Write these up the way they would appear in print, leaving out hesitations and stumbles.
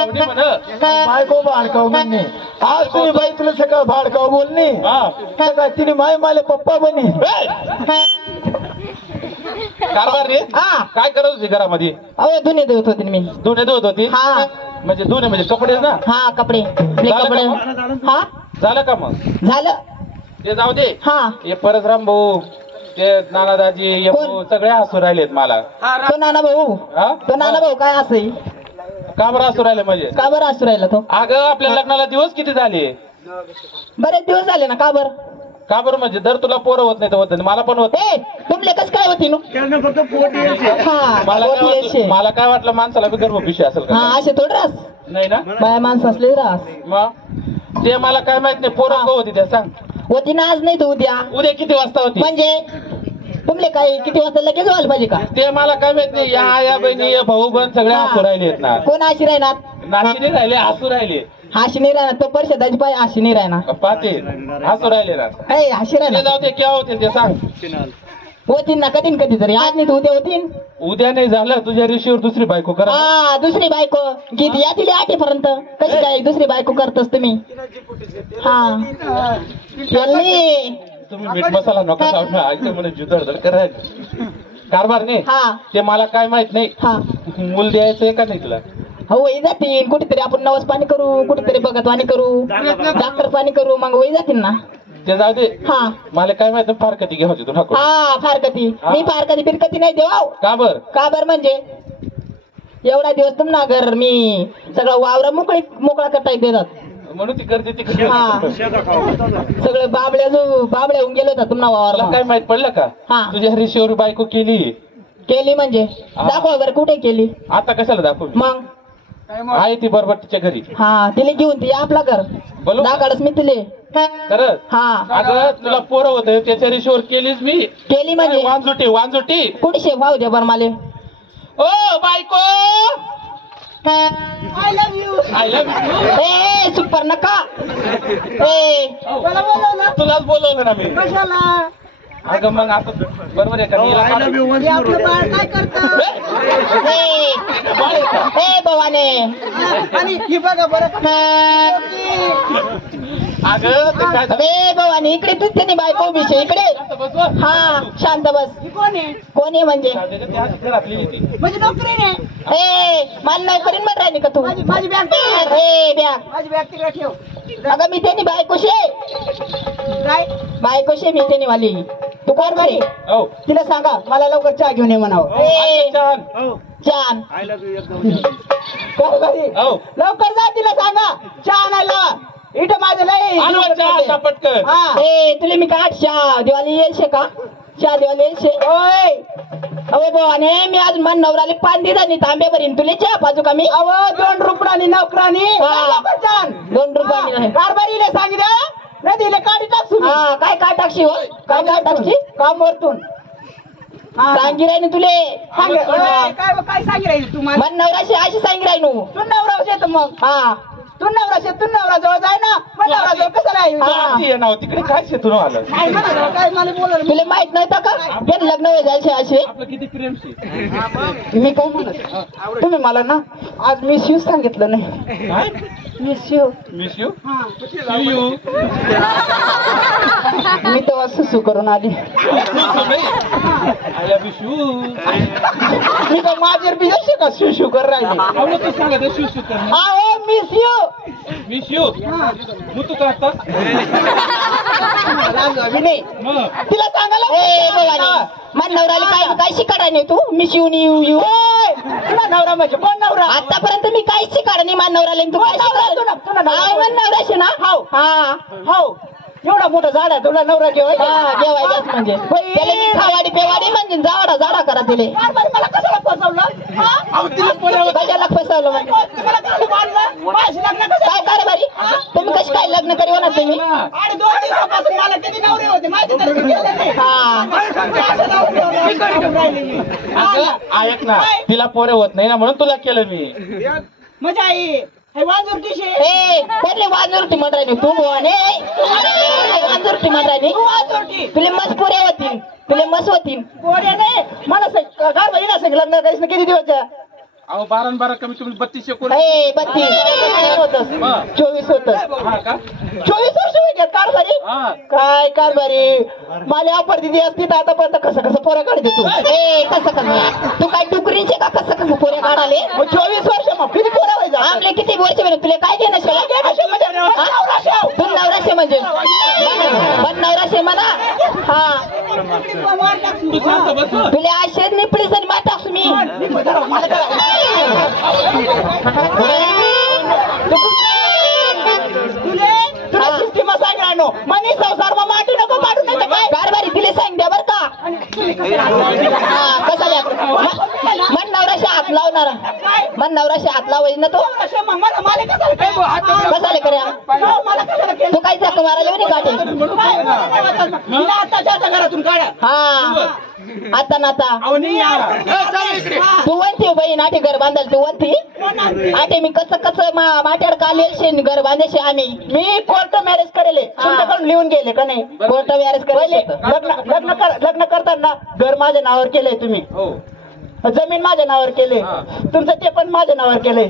भाडकावणी म्हण बायको भाडकाव म्हणणे आज तुम्ही बाई तुला सकाळ भाडकाव बोलणे सकाळ तिने माय माले पप्पा बने कारभार रे काय करत होती घरामध्ये अहो धुणे धुवत होती मी धुणे धुवत होती हा म्हणजे धुणे म्हणजे कपडे ना हा कपडे आपले झालं कपडे का हा झालं का मग झालं ते जाऊ दे हा हे परसराम भाऊ ते नानादाजी हे कोण? भाऊ सगळे हसू राहिलेत मला तो नाना भाऊ हा? तो नाना भाऊ काय असं का बरं हसू राहिले म्हणजे का बरं असू राहिला तो अगं आपल्या लग्नाला दिवस किती झाले बरेच दिवस झाले ना का बरं का बरं म्हणजे जर तुला पोरं होत नाही तर होत नाही मला पण होत ए तुमले कस काय होती नु हा मला होती काय यायचे. वाटलं मला काय वाटलं माणसाला बी गर्भपिशवी असेल का हा असे थोडं रास नाही ना बाया माणसं असले रास मग ते मला काय माहित नाही पोरं का होती त्या सांग होती ना आज नाही तर उद्या उद्या किती वाजता होती म्हणजे तुमले काय किती वाजता लगेच व्हायला पाहिजे का ते मला काय माहित नाही या बहिणी या भाऊ बहीण सगळे हसू राहिले ना कोण अशी राहणार नाशिने राहिले हसू राहिले हाशी नाही राहणार तो परिषदाची पाय हाशी नाही राहणार पाहते हसू राहिले ना ए हाशी ते राहणार जाऊ ते केव्हा होतील ते सांग होतीन ना कधी न कधी तरी आज नाही तर उद्या होतीन उद्या नाही झालं तुझ्या ऋषीवर दुसरी बायको करा हा दुसरी बायको गीत या तिला आठीपर्यंत कशी काय दुसरी बायको करतोस तुम्ही हा केली. तुम्ही मीठ मसाला नका लावून आईचं म्हणे जुदडधड करायला कारभार नाही हा ते मला काय माहित नाही हा मूल द्यायचंय का नाही तुला हो वही जातील कुठेतरी आपण नवस पाणी करू कुठेतरी बघत पाणी करू डॉक्टर पाणी करू मग वही जातील ना ते जाऊ दे हा मला काय माहित फार कधी घ्यायची तुला हा फार कधी मी फार कधी बिरकती नाही देवाव का बर का बर म्हणजे एवढा दिवस तुमना घर मी सगळं वावर मोकळा करता देतात म्हणून ती करते ती हा सगळं बाबड्या होऊन गेलो होता तुम्हाला वावर काय माहित पडलं का हा. तुझ्या ऋषीवर बायको केली म्हणजे दाखवा बरं कुठे केली आता कशाला दाखवू मग आहे ती बरोबर तिच्या घरी हा तिला घेऊन ती आपला घर बोलू का? दाखवलंच मी तिले खरंच हा अगं तुला पोरं होत त्याच्या ऋषीवर केलीच मी केली म्हणजे वांजुटी कुठे शेफ भाऊ द्या बरं माले ओ बायको I love you I love A super नका ए तुलाच बोलवलं ना मी कशाला अगं मग असं बरोबर आहे का काय करत ए भवाने आणि ही बघा बरं अगं ते काय झालं? ए भवानी इकडे तू त्यांनी बायको उभी इकडे हा शांत बस कोण आहे म्हणजे घरातली होती. म्हणजे नोकरीने ए मला नोकरी म्हण राहिली का तू माझी बॅग ए बॅग माझी बॅग तिकडे ठेव अगं मी त्यांनी बायकोशे काय बायकोशे मी त्यांनी वाली तू कोण घरी हो तिला सांगा मला लवकर चहा घेऊन ये म्हणावं छान छान हो लवकर जा तिला सांगा चहा आणायला इथं माझं आणू चहा आता लय पटकन ए तुला मी काय चहा दिवाळी येईल का चहा दिवाळी येईल ओय अहो बोवाने मी आज मन नवराले 5 दिवसांनी तांबे भरीन तुला चहा पाजू का मी अहो 2 रुपयानी नोकरानी 2 रुपयानी कारभारीला सांगितलं नाही दिले काढी टाकू हा काय टाकशी हो काय टाकशी काम वरतून सांगी राहिनी तुले काय सांगी राहिली तू मन नवराशी अशी सांगी राहिनू तू नवरा येत मग हा तू नवरा जवळ जाय ना पण नवरा जवळ कसं राहील नाव तिकडे काय शेतून आलं काय मला बोललं तुला माहित नव्हतं का हे लग्न होय जायचे असे आपलं किती प्रेम मी काय म्हणत तुम्ही मला ना आज मी शिव सांगितलं नाही काय मी शिव मिस यू यू मी तेव्हा सुसू करून आली आय लव्ह यू मी तर माझ्यावर बी अशी का सुसू कर राहिली आवडत तू सांगा ते शिव कर अहो मिस यू मिस यू मग तू काय नाही तिला सांगायला मन नवराला काय शिकाडा नाही तू मिस यू यू तुला नवरा म्हणजे कोण नवरा आतापर्यंत मी काय शिकाडा नाही मान नवराला तू काय नवराशी ना हो हा हो एवढा मोठा झाड आहे तुला नवरा जेवायचं म्हणजे खावाडी पेवाडी म्हणजे झाडा करा तिले मला कशाला फसवलं कशाला फसवलं काय करा बारी तुम्ही कशी काय लग्न करी होणार तुम्ही ऐक ना तिला पोरे होत नाही ना म्हणून तुला केलं मी मजा आई वाजवरती म्हणताय तू बोने वाजवरती म्हणताय तुला मस्त पोऱ्या होतील तुला मस्त होतील पोऱ्या नाही मला लग्न काहीच किती दिवस अहो 12 कमी कमी 32 कोण 32 होतस हा. 24 होतस हा का 24 वर्ष होईल कारभारी हा काय कारभारी मला ऑफर दिली असती तर आतापर्यंत कसं पोऱ्या काढते तू कसं तू काय डुकरीचे का कसं पोऱ्या काढाले 24 वर्ष मग किती पोऱ्या व्हायचं आमले किती वर्ष म्हणजे तुला काय देणं तू नवराशे म्हणजे पण नवराशे म्हणा हा तू शांत बस तुला असे निपडी जरी माटास मी तुला सिस्टीम सांगणार मनी संसार मग माटी नको पाडू नाही काय कारभारी तिला सांग द्या बर का कसा मन नवराशी हात लावणार मन नवराशी हात लावायची ना तो कसा करे तू काय चाक मारायला नाही काटे घरातून काढा हा आता नाता तू वनती बहीण आठी घर बांधाल तू वनती आठी मी कसं माट्याड कालेल घर बांधायचे आम्ही मी कोर्ट मॅरेज करेले तुमच्याकडून लिहून गेले का नाही कोर्ट मॅरेज करेले लग्न करताना घर माझ्या नावावर केलंय तुम्ही जमीन माझ्या नावावर केले तुमचं ते पण माझ्या नावावर केले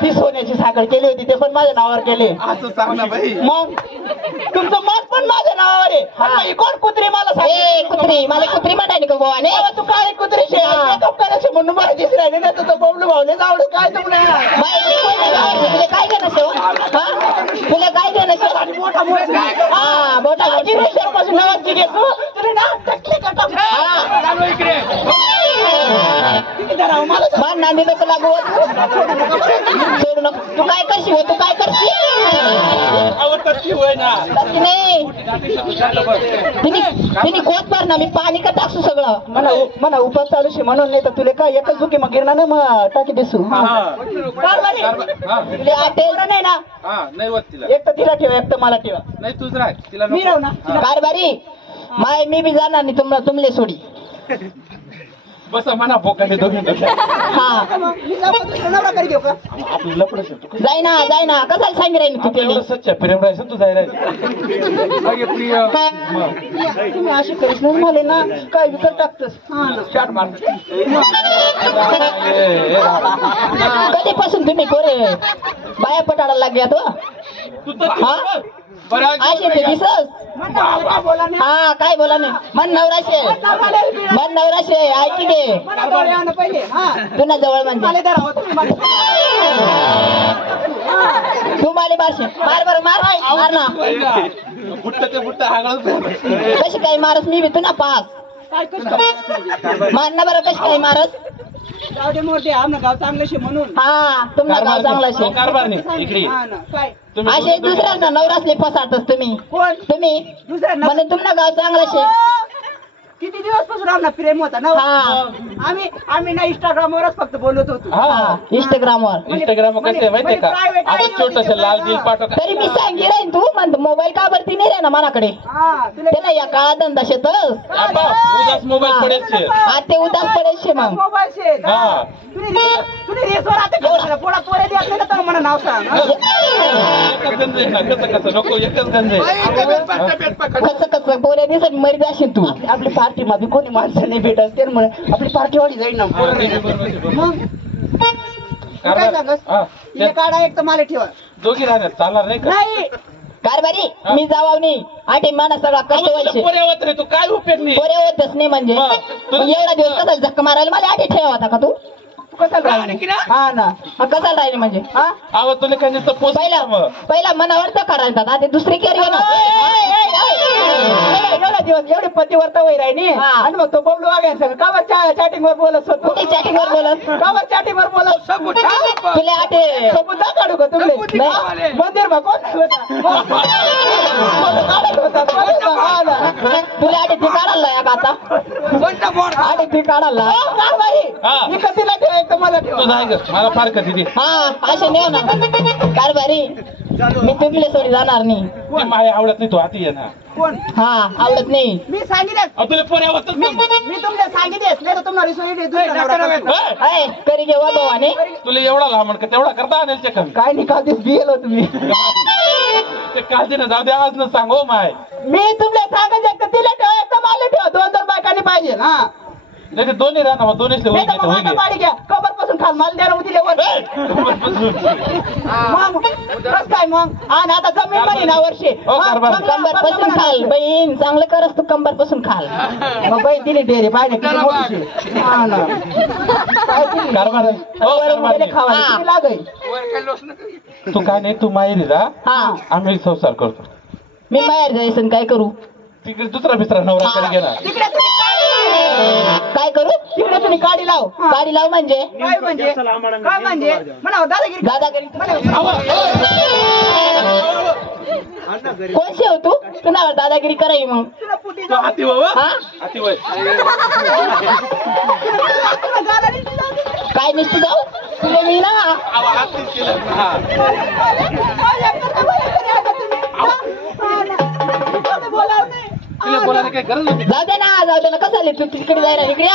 ती सोन्याची साखर केली होती ते पण माझ्या नावावर केले मग तुमचं मत पण माझ्या नावावर आहे कोण कुत्री मला सांग कुत्री मला कुत्री म्हणाली का भावाने तू काय कुत्री करायचे म्हणून मला दिसली राहिली नाही तर तो बबलू भावले आवडू काय तुम्हाला तुला काय घेणं तुला काय घेणं बोटा पासून नवाची घेतो तुला ना नांदी लोक लागू सोडू नको तू काय करशील तू काय करशील तिने कोत मार ना मी पाणी का टाकू सगळं म्हणा उपास चालू शे म्हणून नाही तर तुला काय एकच बुकी मग गिरणार ना मग टाकी दिसू तुला आटेल नाही ना एक तर तिला ठेवा एक तर मला ठेवा नाही तुझ राह तिला मी राहू ना कारभारी माय मी बी जाणार नाही तुम्हाला तुमले सोडी बस म्हणा बोकाने दोघे जाय ना कसा सांग राहील तू ते सच्चा प्रेम राहायचं तू जाय तुम्ही अशी करीस नाही झाले ना काय विकत टाकतस कधीपासून तुम्ही कोरे बाया पटाडा लागल्या तो असे ते दिसस हा काय बोला नाही मन नवराशे ऐकी घे तुला जवळ म्हणजे तू माले भाषे मार बरं मार ना कशी काही मारस मी तू ना पास मार ना बरं कशी काही मारस गाव चांगलं म्हणून हा तुमचा गाव चांगला शे कारभार नाही इकडे असे दुसऱ्या नवरासले फसाटच तुम्ही तुम्ही म्हणून तुमचा गाव चांगला शे किती दिवस पासून आमना प्रेम होता ना आम्ही ना इंस्टाग्रामवरच फक्त बोलत होतो इंस्टाग्राम कसं माहितीये का आपण छोटस लाल दिल पाठव तरी मी सांगी राहीन तू म्हणतो मोबाईल का बरती नाही रे ना मनाकडे त्याला या काळा धंदा शेतस उदास मोबाईल पडेल ते उदास पडेल मग मोबाईल शे तुम्ही रेसवर आता पोळा पोरे द्या नाही तर मला नाव सांग कसं नको एकच गंज कसं पोरे दिसत मरी जाशील तू आपली पार्टी मध्ये कोणी माणसं नाही भेटत ते म्हणून आपली पार्टी वाढी जाईल ना मग काय सांगस काढा एक तर मला ठेवा दोघी राहण्यात चालणार नाही का नाही कारभारी मी जावावनी आठी माना सगळा कष्ट व्हायचे पोऱ्या होत रे तू काय उपयोग नाही पोरे होतच नाही म्हणजे एवढा दिवस कसा झक्क मारायला मला आठी ठेवा होता का तू कशाला राहिली हा ना कसा राहिले म्हणजे आवाज तुला काय नुसतं पहिला मनावर तर करायचा आता दुसरी केली ना एवढा दिवस एवढे पतीवर्ता वय राहिली आणि मग तो बबलू वागायचं का चॅटिंग वर बोलत होतो चॅटिंग वर बोलत का चॅटिंग वर बोलत तुला आठे सबूत काढू का तुमले मंदिर बा कोण तुला आधी ती काढायला आता आधी ती काढायला तिला ठेवा एक तर मला ठेवा मला फार कधी दे असे नाही ना कारभारी मी तुमले सोडी जाणार नाही माया आवडत नाही तू हाती ये ना आवडत नाही मी सांगितलं तुला पोऱ्या होतच मी तुमला सांगितलेस नाही तर तुम्हाला करी घे वा भावाने तुला एवढा लांबण का तेवढा करता आणेल चक्कर काय नाही काल दिवस बियलो तुम्ही ते काल दे ना जाऊ दे आज न सांगो माय मी तुमला सांगायचं तिला ठेवा एक तर मला ठेवा 2-2 बायकांनी पाहिजे नाही ते दोन्ही राहणार मग दोन्हीच नाही तर मग आता बाडी घ्या कबर पासून खाल मला द्या उदिल्यावर मग कस काय मग आणि आता जमीन बनी ना वर्षे कंबर पासून खाल बहीण चांगलं करस तू कंबर पासून खाल मग बहीण दिली डेरे पाहिजे किती मोठी हा ना खावा लागेल तू काय नाही तू माहेरी जा हा आम्ही संसार करतो मी बाहेर जायचं काय करू तिकडे दुसरा बिसरा नवरा गेला काय करू तिकडे तुम्ही गाडी लाव म्हणजे काय म्हणजे म्हणा दादागिरी कोण शेव तू तुला दादागिरी करावी मग काय नसतं जाऊ तुला मी ना जाऊ दे ना कसं आली तू तिकडे जायला इकडे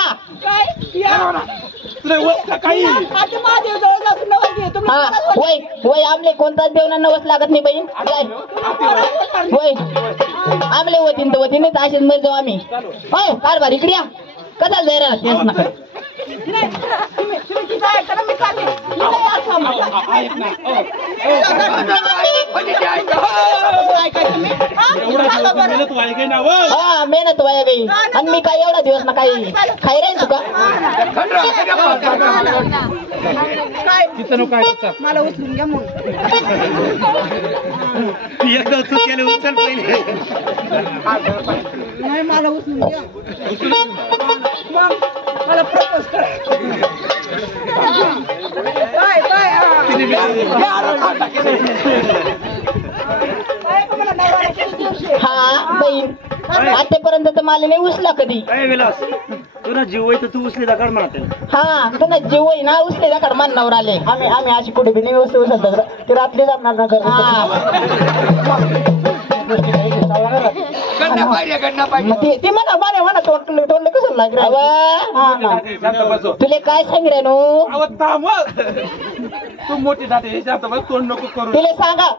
वय वय आमले कोणताच देवना नवस लागत नाही बहीण वय आमले वतीन तर वतीन असेच मर जाऊ आम्ही हो कारभार इकडे या कसा जायला तेच नका मेहनत वाया गई आणि मी काय एवढा दिवस ना काही खाई राहील तुका मला उचलून घ्या मग एकदा चुकीने उचल पहिले नाही मला उचलून घ्या मग मला प्रपोज करा बाय बाय हा बहीण आतापर्यंत तर मला नाही उचला कधी विलास तुला जीव आहे तर तू उचली दाखड म्हणत हा तुला जीव आहे ना उचले दाखड मान नवराले आम्ही अशी कुठे बी नाही वस्तू उचलतात ते रात्री जाणार ना ती म्हणा माने म्हणा तोंड कसं लागलं तुला काय सांगितलं नो तू मोठी झाली तोंड नको करू तिला सांगा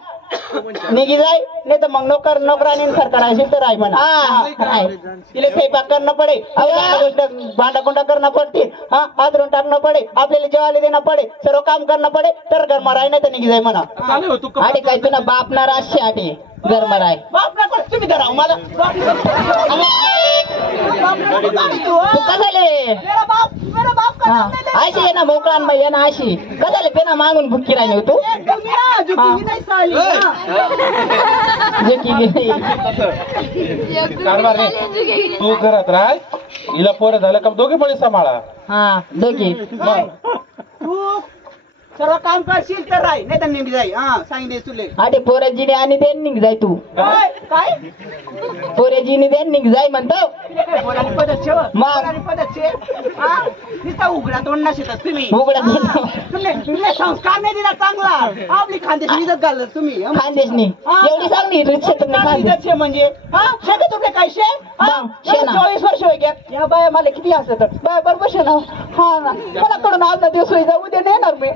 निघी जाय नाही तर मग नोकराने करायची तर आहे म्हणा तिला स्वयंपाक करणं पडे भांडा कोंडा करणं पडते हा आदरून टाकणं पडे आपल्याला जेवायला देणं पडे सर्व काम करणं पडे तर घर माराय नाही तर निघी जाय म्हणा आटे काय तुला बापणार असे आटे घर माराय बाप तुम्ही धराव मला तू कसाले अशी ये ना मोकळा ये ना अशी कसाले पेना मागून भुक्की राहिली तू कारभार तू घरात राह हिला पोरं झालं का दोघे पण सांभाळा हा दोघी सर्व काम करशील तर राही नाही तर निघ जाई हा सांगितले तुले अरे पोराजीने आणि ते निघ जाय तू काय पोराजीने ते निघ जाय म्हणतो उघडा तोंड नसेल तुम्ही उघडा तुमने संस्कार नाही दिला चांगला आपली खानदेशी इज्जत घाललं तुम्ही खानदेशनी एवढी चांगली खानदेश म्हणजे तुमचे काय शे 24 वर्ष होय घ्या या बाया मला किती असत बाय बरोबर शे ना हा ना मला कडून आज ना दिवस उद्या नेणार मी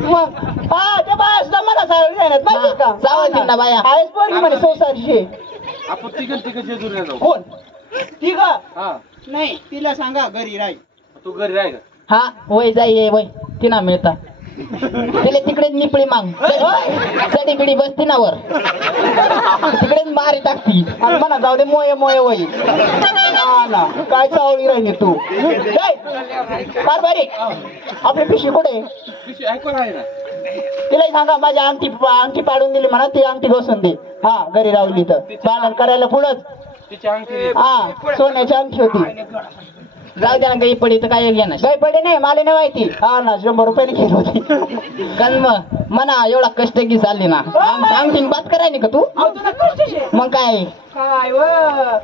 मग हा त्या बाया सुद्धा मला माहिती का जावं ना बाया आहेच पोरगी म्हणे संसारशी आपण तिघं जेजूरला जाऊ कोण ठीक हा नाही तिला सांगा घरी राही तू घरी राह हा वय जाई ये वय तिना मिळता तिला तिकडे निपळी माग चढी बिडी बसती ना वर तिकडे मारी टाकती आणि म्हणा जाऊ दे मोये मोये वही ना काय चावळी राहिली तू कारभारी आपली पिशवी कुठे ना तिला सांगा माझ्या अंगठी पाडून दिली म्हणा ती अंगठी घोसून दे हा घरी राहुली तर पालन करायला पुढंच तिची अंगठी हा सोन्याची अंगठी होती जाऊ द्या ना गाई पडी तर काय घेणार गाई पडे नाही मला नाही माहिती हा ना 100 रुपयाने घेत होती कारण म्हणा एवढा कष्ट की चालली ना अंगठी बात करायनी का तू मग काय काय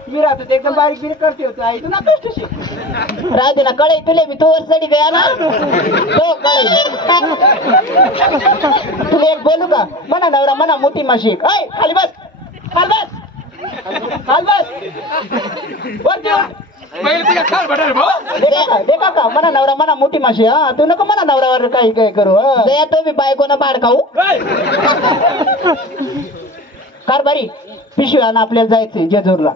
मी राहतो एकदम बारीक बिरीक करते होतो आई तू ना कष्ट राहू दे ना कळई तुले मी तू वर चढी गया ना तो कळई तुला एक बोलू का म्हणा नवरा म्हणा मोठी माशी खाली बस खाली बस खाली बस वरती देखा का म्हणा नवरा म्हणा मोठी माशी हा तू नको म्हणा नवऱ्यावर काही काय करू जया तो मी बायकोना भाड खाऊ कारभारी पिशवी आणा आपल्याला जायचंय जेजूरला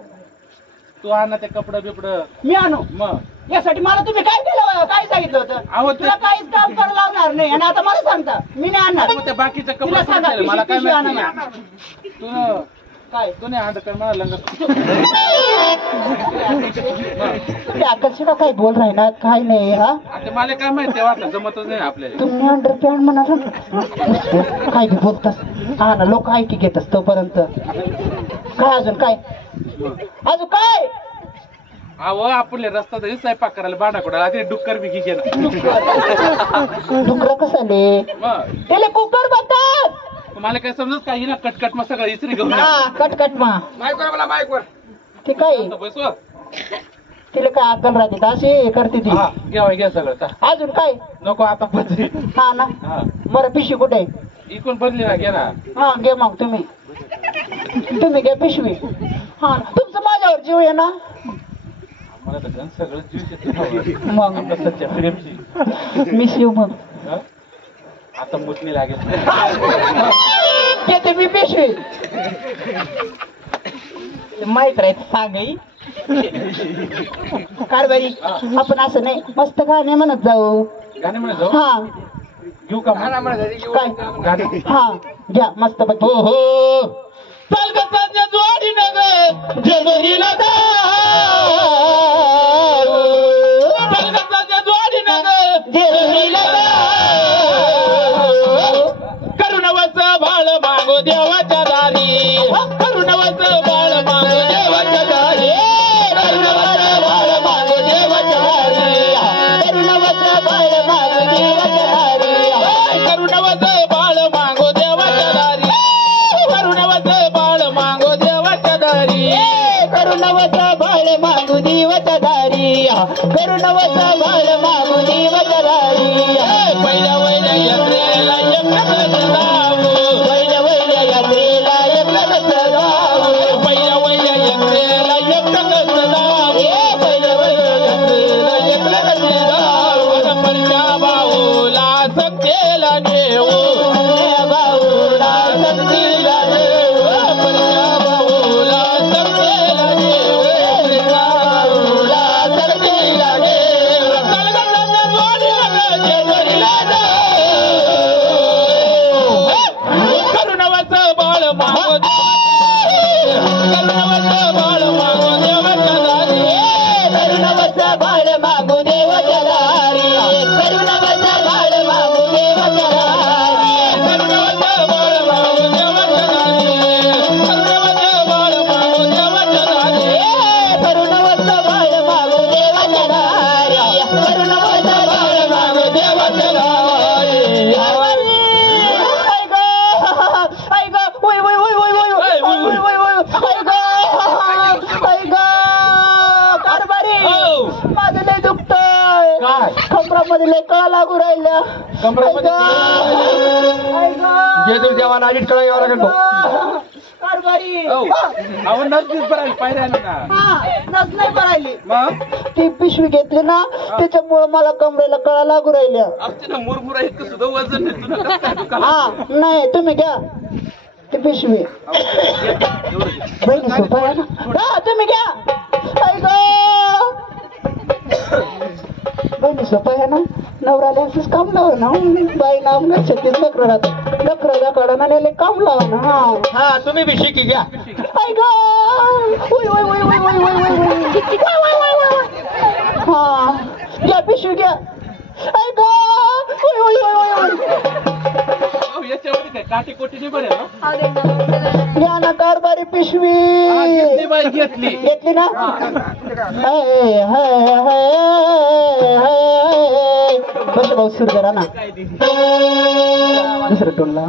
तू आण ते कपडे बिपड मी आणू मग यासाठी मला तुम्ही काय केलं, काय सांगितलं होतं? अहो, ते- तुला काहीच काम करायला लावणार नाही आणि आता मला सांगता मी नाही आणणार. मग त्या बाकीच्या तिला कपडे सांगा, कोण मला काय पिशवी आणा माहिती मला. तू काय तू नाही हात कर मला लंगर तुम्ही आकर्षण काय बोल राही ना, काय नाही. हा आता मला काय माहिती वाटलं जमतच नाही आपल्याला तुम्ही अंडरपॅन्ट म्हणा काय बी बोलतास. हा ना, लोक ऐकी घेतस तोपर्यंत. काय अजून काय, अजून काय? अहो आपले रस्ता तरी स्वयंपाक करायला बांडाकोडाला ते डुक्कर बी घे डुकर कसाले मग त्याला कुकर म्हणतात. मला काय समजत काही ना कटकट मग सगळं इस्त्री घेऊन हा कटकट मा माईकवर मला माईकवर ते काय बसव तिला काय अक्कल राहते अशी करते ती. घ्या सगळं चा. अजून काय नको आता बदली हा ना. हा बरं पिशवी कुठे? इकडून बदली ना घे ना हा घे मग तुम्ही घ्या पिशवी. हा तुमचं माझ्यावर जीव आहे ना. मला तर गण सगळं जीव मग आपलं सच्च्या प्रेमची मी शिव मग हा? आता मुतणी लागेल घेते मी पिशवी. माहित राहायचं सांगाई कारभारी. आपण असं नाही मस्त गाणे म्हणत जाऊ. गाणे म्हणत जाऊ हा घेऊ का काय गाणे हा घ्या मस्त बघ. हो हो कलकत्ताच्या जोडीनं ग जेजुरीला कलकत्ताच्या जोडीनं ग जेजुरीला करुणवच बाळ मागो देवाच्या दारी करुणवच बाळ मागो देवाच्या दारी करुणवच बाळ मागो देवाच्या दारी करुणवच बाळ मागो देवाच्या दारी करुणवच बाळ मागो देवाच्या दारी करुणवच बाळ मागो देवाच्या दारी करुणवच बाळ मागो देवाच्या दारी करुणवच बाळ मागो देवाच्या दारी पहिल्या वैल्या यात्रेला एकच जाऊ पहिल्या वैल्या यात्रेला एकच जाऊ पहिल्या वैल्या यात्रेला एकच जाऊ पहिल्या वैल्या यात्रेला एकच जाऊ परच्या भाऊला सत्तेला नेऊ भाऊला सत्तेला नेऊ परच्या भाऊला सत्तेला नेऊ भाऊला सत्तेला नेऊ कलकत्ताच्या जोडीला जेजुरीला करुणवच बाळ मागो करुणवच बाळ मागो देवाच्या दारी करुणवच बाळ मागो देवाच्या दारी करुणवच बाळ मागो देवाच्या दारी करुणवच बाळ मागो देवाच्या दारी करुणवच बाळ मागो देवाच्या दारी करुणवच बाळ मागो देवाच्या दारी माझं लय दुखतंय. काय? कमरामध्ये लय कळा लागू राहिल्या. जेजूर देवाला आधीच कळा यावं लागेल भाऊ. कारभारी अहो नसलीच बरं पायऱ्या ना नस नाही भरायली. मग ती पिशवी घेतली ना त्याच्यामुळे मला कमरेला कळा लागू राहिल्या. आमच्या ना मुरमुरा इतकं सुद्धा वजन नाही तुला कसं काय दुखायला? हा नाही तुम्ही घ्या ती पिशवी. बहिणी सोपा आहे ना. हा तुम्ही घ्या. बहिणी सोपा आहे ना. नवराला असंच काम लावा ना. बाई नाव छत्तीस लकर राहतात. लकर काढा काम लावा ना. हा तुम्ही बी शिकी घ्या. हा घ्या पिशवी घ्या. अहो, याच्यावर काय काटे कोटी नाही बरे ना घ्या ना कारभारी पिशवी. घेतली बाई घेतली घेतली ना. बस भाऊ सुरू करा ना. दुसरं टोनला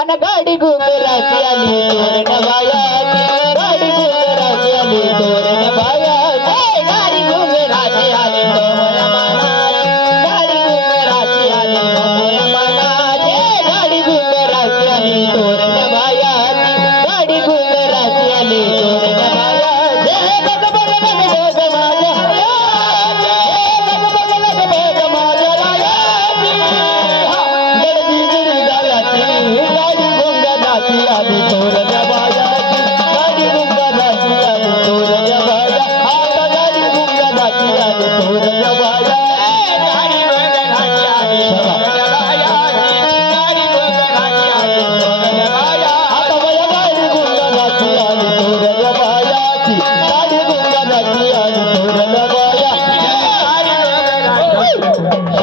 अन गाडी घुमराची आली तोरण बायाची गाडी घुमराची आली तोरण बायाची गाडी घुमराची आली तोरण बायाची गाडी घुमराची आली तोरण बायाची गाडी घुमराची आली तोरण बायाची गाडी घुमराची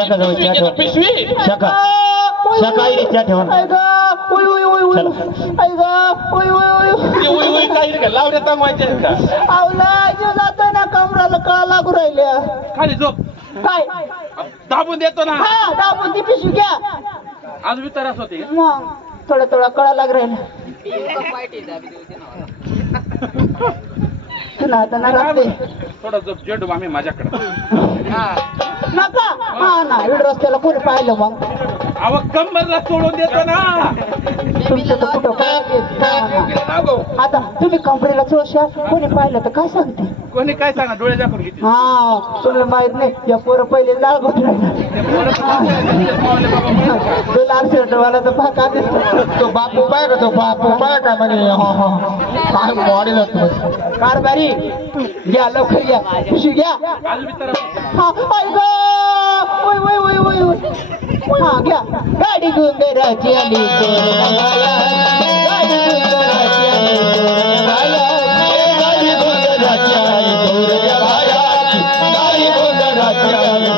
शाखा जवळ चहा ठेवा पिशवी शाखा शाकाहारी चहा ठेवा काही लावड्या तांगवायच्या जातो ना कमराला का लागू राहिल्या खाली झोप काय दाबून देतो ना हा दाबून ती पिशवी घ्या आज बी त्रास होते मग थोडा थोडा कळा लाग राहिला तुला आता ना राहते थोडं झोप जेडू आम्ही माझ्याकडे नका हा ना इड रस्त्याला कोणी पाहिलं मग अव कंबरला सोडून देतो ना तुमचं तर कुठं पाहिजे आता तुम्ही कंपनीला चोशा कोणी पाहिलं तर काय सांगते कोणी काय सांगा डोळे दाखवून घेते हा तुला माहित नाही या पोरं पहिले लाल गोट तुला ऍक्सिडेंटवाला तर फाका दिसतो तो बापू पाय का तो बापू पाय का म्हणे काय मॉडेल होतो कारभारी घ्या लवकर घ्या पिशवी घ्या आज बी त्रास हा ओय ओय ओय ओय ओय हा घ्या गाडी गुंगराची आली गाडी गुंगराची आली गाडी घुंगराची आली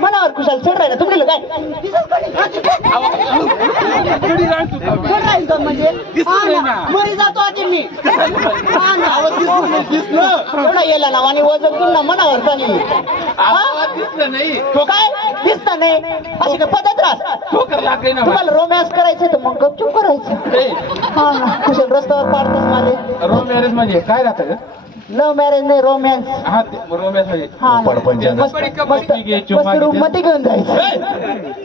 मनावर कुशाल चढ राहिला तुम्ही काय मरी जातो आधी मी येला नाव आणि वजन तुला मनावर चालली तो काय दिसत नाही अशी काय पद्धत राहत तुम्हाला रोमॅन्स करायचं तर मग गपचूप करायचं हा ना कुशल रस्त्यावर पाडतात मला रो मॅरेज म्हणजे काय राहतं लव्ह मॅरेज नाही रोमॅन्स हा रोमॅन्स म्हणजे हा मस्त रूममध्ये घेऊन जायचं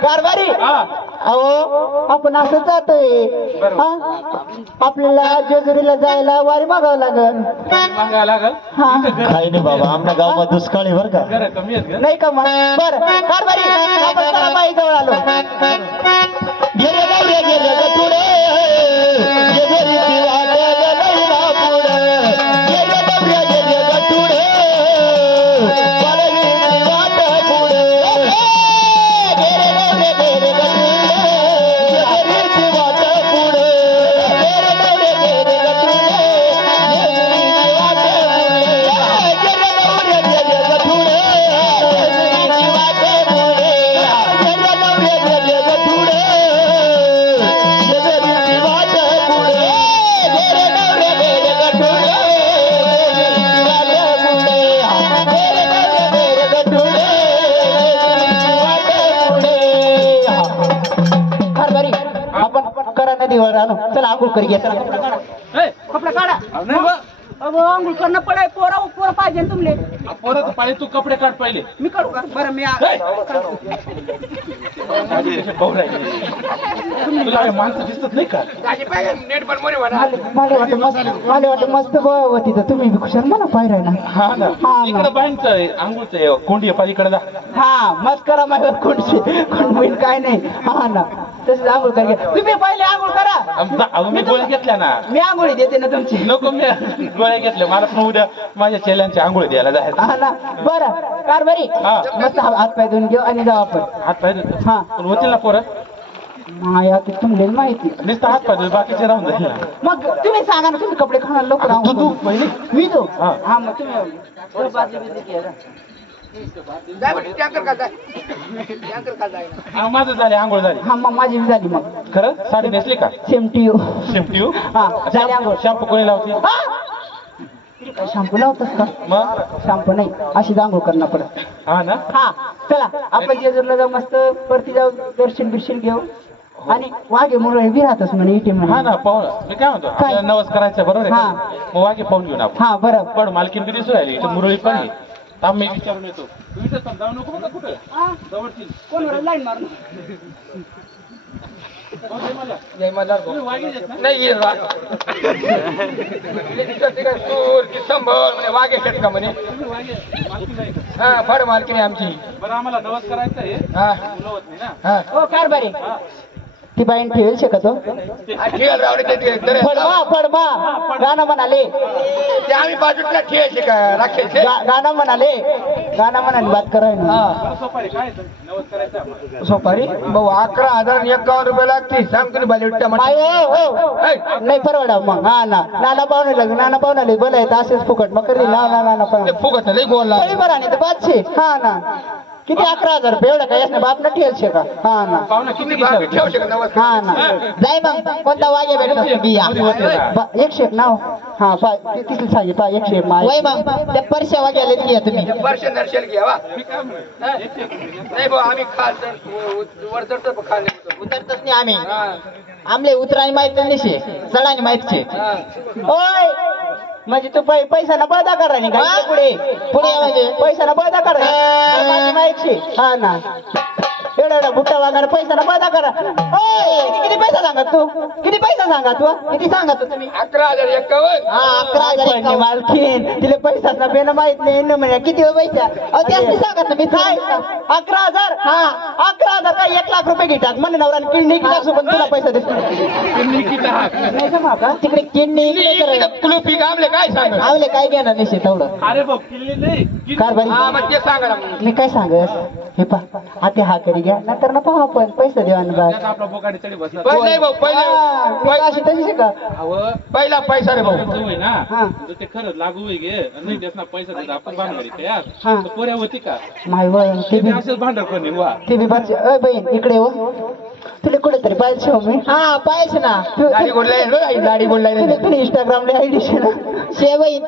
कारभारी अहो आपण असं जातोय आपल्याला जेजुरीला जायला वारी मागावं लागल हा काही नाही बाबा आमच्या गावात दुष्काळ आहे बरं का कमी आहेत नाही का मग बरं कारभारी आपण जरा बाई जवळ आलो गेले नवरे गेले गटुडे पाळीवर आणू चला आंघोळ करी घ्या चला कपडे काढा नाही बा. अहो आंघोळ करणं पडाय पोरं पाहिजे ना तुमले परत पाहिजे तू कपडे काढ पहिले मी काढू का बरं मी तुला हे माणसं दिसत नाही का मला वाटतं मस्त होती तर तुम्ही बी खुशाल मला पाहिराय ना हा ना इकडे बाईंचं आंघोळचं कोंडी आहे इकडे जा हा मस्त करा माझ्या कोण काय नाही हा ना तसं आंघोळ करा तुम्ही पहिले आंघोळ करा अगं मी गोळ्या घेतल्या ना मी आंघोळी देते ना तुमची नको मी गोळ्या घेतल्या मला पण उद्या माझ्या चेल्यांची आंघोळ द्यायला जायचं हा ना बरं कार बरी हा. मस्त हात पाय धुवून घेऊ आणि जाऊ आपण हात पाहिजे हा. पण होतील ना पोरं माया की तुम्हाला माहिती नुसतं हात पाहिजे बाकीचे राहून जाईल ना मग तुम्ही सांगा ना तुम्ही कपडे खाणार लवकर तू तू पहिले मी तो हा. हा मग तुम्ही बादली बिदली घ्या. हा, माझं झाले आंघोळ झाली हा मग माझी बी झाली मग खरं साडी नेसली का सेम टू यू शिमटी हा झाली आंघोळ शॅम्पू कोणी लावते शॅम्पू लावतोस का मग शॅम्पू नाही अशी आंघोळ करणं पडत हा ना हा चला आपण जेजूरला जाऊ मस्त परती जाऊ दर्शन बिर्शन घेऊ आणि वाघे मुरळे बी राहतच म्हणे इथे हा म्हणे ना पाहून मी काय म्हणतो आपल्याला नवस करायचं बरोबर आहे हा. का? मग वागे पाहून घेऊन आपण हा बरं पण मालकीन बी दिसू राहिली इथं मुरळी पण आहे. थांब मी विचारून येतो तू इथं थांब, जाऊ नको बघा कुठं जवळची कोण लाईन मारून तुम्ही वाघे आहेत ना? नाही वाघे शेत का म्हणे तुम्ही वाघे आहेत. मालकीन आहे का? हा फार मालकीने आमची बरं आम्हाला नवस करायचं आहे हा मुलं होत नाही ना हा हो कार बरे ती बाईन ठेवेल शकतो ठेल रावडे ते फडमा गाणं म्हणाले आम्ही बाजूला ठेवायचे का राखेल गाणं म्हणाले बात कराय ना बरं, सोपारी काय आहे? नवस करायचं आहे आम्हाला. सोपारी भाऊ 11,051 लागते सांग तुम्ही बालीवुड माय नाही परवडा मग हा ना नाना पाहुणे बोलायचं असेच फुकट मग करी ना पण फुगत लई गोल तरी बरं नाही तर बादशे हा ना किती 11,000 रुपये एवढं काय असं बाप न ठेल का हा ना पाहुणा किती बाकी दिवसाला? ठेवू शकत नवस हा ना जाय मग कोणता वागे भेटतो बिया 101 नाव हा तिथे सांगे 101 वय मग त्या परश्या वाग्याला घ्या तुम्ही वर्ष दर्शन घ्या वा मी काय म्हणतो? नाही भाऊ आम्ही खाल वर चढतो खाल उतरतच नाही आम्ही आमले उतराणी माहित नाही चढाणी माहितचे ओय म्हणजे तू पैसा ना बळदा करा नाही का पुढे म्हणजे पैसा ना बळदा करा माहिती हा ना एवढा बुट्टा वागायला पैसा ना बळदा करा किती पैसा सांगा तू किती पैसा सांगा तू किती सांगा तू तुम्ही 11,051 हा 11,000 मालकीन तिला पैसा ना बेन माहित नाही न म्हणे किती पैसा त्याच सांगत ना मी काय 11,000 हा 11,000 काय 1,00,000 रुपये घेतात म्हणे नवरा किडनी किती पण तुला पैसा देतो किडनी किती हात? नाही जमा का तिकडे किडनी कुलूपी गामले काय सांग आवले काय घेणार नाही तेवढं अरे भाऊ किल्ली नाही किल्ली. कारभारी हा मग ते सांगा ना मग. मी काय सांगस हे पा आता हा करी घ्या नंतर ना पाहू आपण पैसा देवा ना बा त्यात आपला बोकाडी चढी बसला पहिले भाऊ पहिले अशी तशी का अहो पहिला पैसा रे भाऊ खर्च होय ना हा. तर ते खरंच लागू होई गे आणि नाही त्यासना पैसा देता आपण भांडवली तयार हा. तर पोऱ्या होती का माय व ते ते बी असेच भांडर कोणी वा ते बी बस अय बहीण इकडे हो तुला कुठेतरी पाहिजे हो मी हा पाहिजे ना गाडी बोललाय गाडी बोललाय तुला इंस्टाग्रामला आयडी शे ना शेवई